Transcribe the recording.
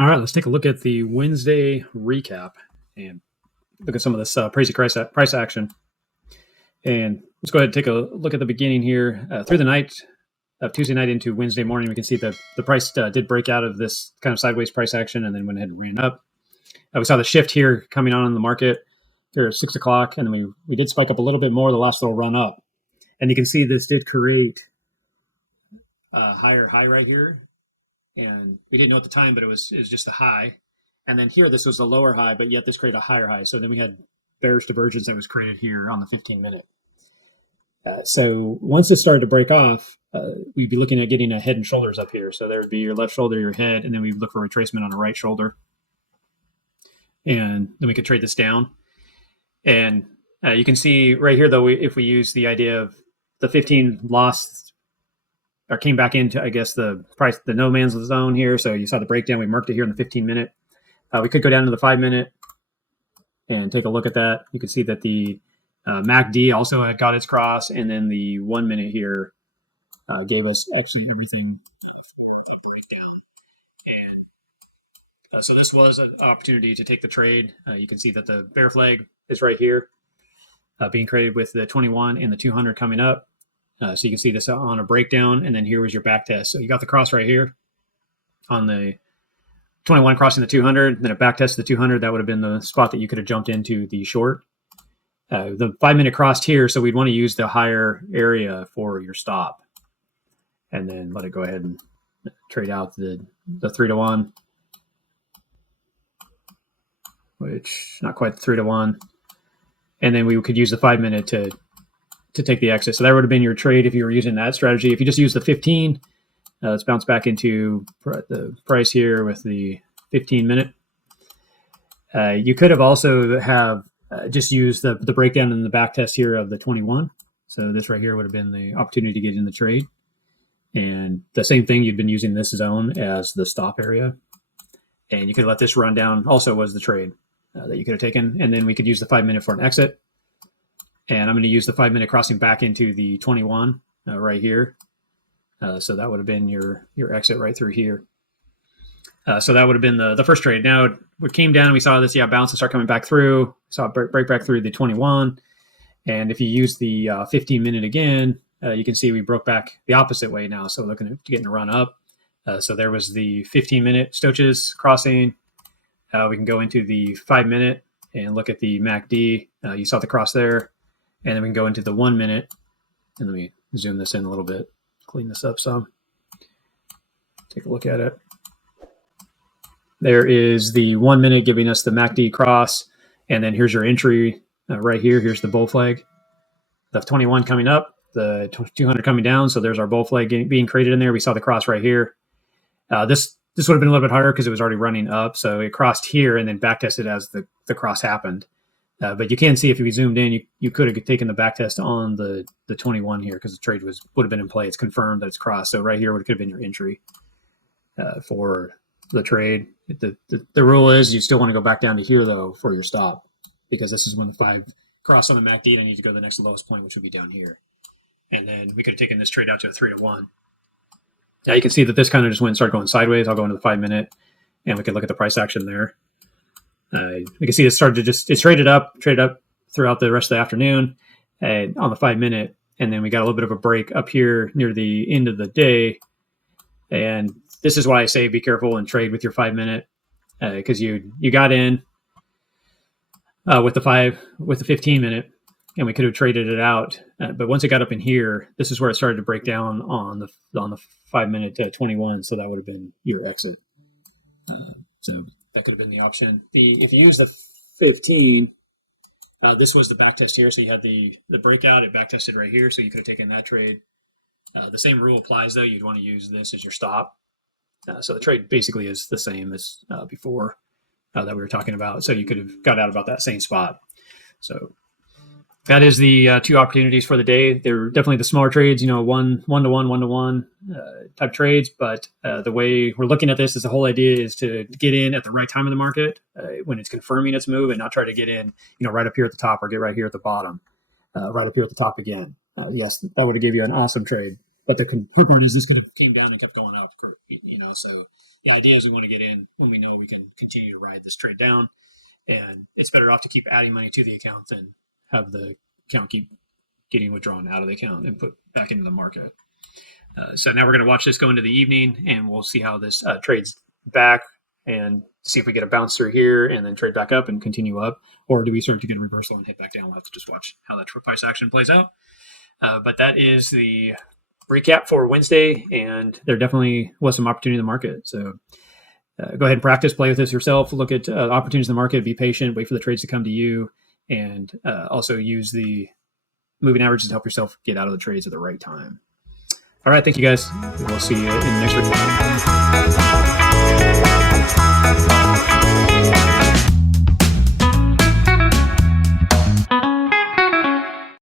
All right, let's take a look at the Wednesday recap and look at some of this crazy price action. And let's go ahead and take a look at the beginning here. Through the night of Tuesday night into Wednesday morning, we can see that the price did break out of this kind of sideways price action and then went ahead and ran up. We saw the shift here coming on in the market here at 6 o'clock, and then we did spike up a little bit more the last little run up. And you can see this did create a higher high right here. And we didn't know at the time, but it was just a high. And then here, this was a lower high, but yet this created a higher high. So then we had bearish divergence that was created here on the 15-minute. So once this started to break off, we'd be looking at getting a head and shoulders up here. So there would be your left shoulder, your head, and then we'd look for retracement on the right shoulder. And then we could trade this down. And you can see right here, though, if we use the idea of the 15 lost or came back into, I guess, the price, the no man's zone here. So you saw the breakdown. We marked it here in the 15-minute. We could go down to the 5-minute and take a look at that. You can see that the MACD also had got its cross, and then the 1-minute here gave us actually everything. And so this was an opportunity to take the trade. You can see that the bear flag is right here, being created with the 21 and the 200 coming up. So you can see this on a breakdown, and then here was your back test. So you got the cross right here on the 21 crossing the 200, then it back tested the 200. That would have been the spot that you could have jumped into the short. The 5-minute crossed here, so we'd want to use the higher area for your stop, and then let it go ahead and trade out the 3-to-1, which not quite the 3-to-1, and then we could use the 5-minute to take the exit. So that would have been your trade if you were using that strategy. If you just use the 15, let's bounce back into the price here with the 15-minute. You could have also have just used the breakdown and the back test here of the 21. So this right here would have been the opportunity to get in the trade. And the same thing, you'd been using this zone as the stop area. And you could let this run down also was the trade that you could have taken. And then we could use the 5-minute for an exit. And I'm going to use the 5-minute crossing back into the 21 right here. So that would have been your exit right through here. So that would have been the first trade. Now it came down, we saw this bounce and start coming back through. We saw it break back through the 21. And if you use the 15-minute again, you can see we broke back the opposite way now. So looking at getting a run up. So there was the 15-minute stochastic crossing. We can go into the 5-minute and look at the MACD. You saw the cross there. And then we can go into the 1-minute. And let me zoom this in a little bit, clean this up some. Take a look at it. There is the 1-minute giving us the MACD cross. And then here's your entry right here. Here's the bull flag. The 21 coming up, the 200 coming down. So there's our bull flag being created in there. We saw the cross right here. This would have been a little bit harder because it was already running up. So it crossed here and then back tested as the cross happened. But you can see if we zoomed in, you could have taken the back test on the 21 here because the trade would have been in play. It's confirmed that it's crossed. So right here could have been your entry for the trade. The rule is you still want to go back down to here, though, for your stop because this is when the 5 cross on the MACD and I need to go to the next lowest point, which would be down here. And then we could have taken this trade out to a 3-to-1. Now you can see that this kind of just went and started going sideways. I'll go into the 5-minute and we can look at the price action there. We can see it started to it traded up throughout the rest of the afternoon on the 5-minute. And then we got a little bit of a break up here near the end of the day. And this is why I say be careful and trade with your 5-minute because you got in with the 15-minute and we could have traded it out. But once it got up in here, this is where it started to break down on the 5-minute 21. So that would have been your exit. So that could have been the option. If you use the 15, this was the back test here. So you had the breakout, it back tested right here. So you could have taken that trade. The same rule applies though. You'd want to use this as your stop. So the trade basically is the same as before that we were talking about. So you could have got out about that same spot. So that is the 2 opportunities for the day. They're definitely the smaller trades, one-to-one type trades. But the way we're looking at this is the whole idea is to get in at the right time in the market when it's confirming its move and not try to get in, right up here at the top or get right here at the bottom, right up here at the top again. Yes, that would have gave you an awesome trade. But the part is this could have came down and kept going up, so The idea is we want to get in when we know we can continue to ride this trade down, and it's better off to keep adding money to the account than have the account keep getting withdrawn out of the account and put back into the market. So now we're going to watch this go into the evening, and we'll see how this trades back and see if we get a bounce through here and then trade back up and continue up, or do we start to get a reversal and hit back down? We'll have to just watch how that price action plays out. But that is the recap for Wednesday, and there definitely was some opportunity in the market. So go ahead and practice, play with this yourself, look at opportunities in the market, be patient, wait for the trades to come to you, and also use the moving averages to help yourself get out of the trades at the right time. All right, thank you guys. We'll see you in the next report.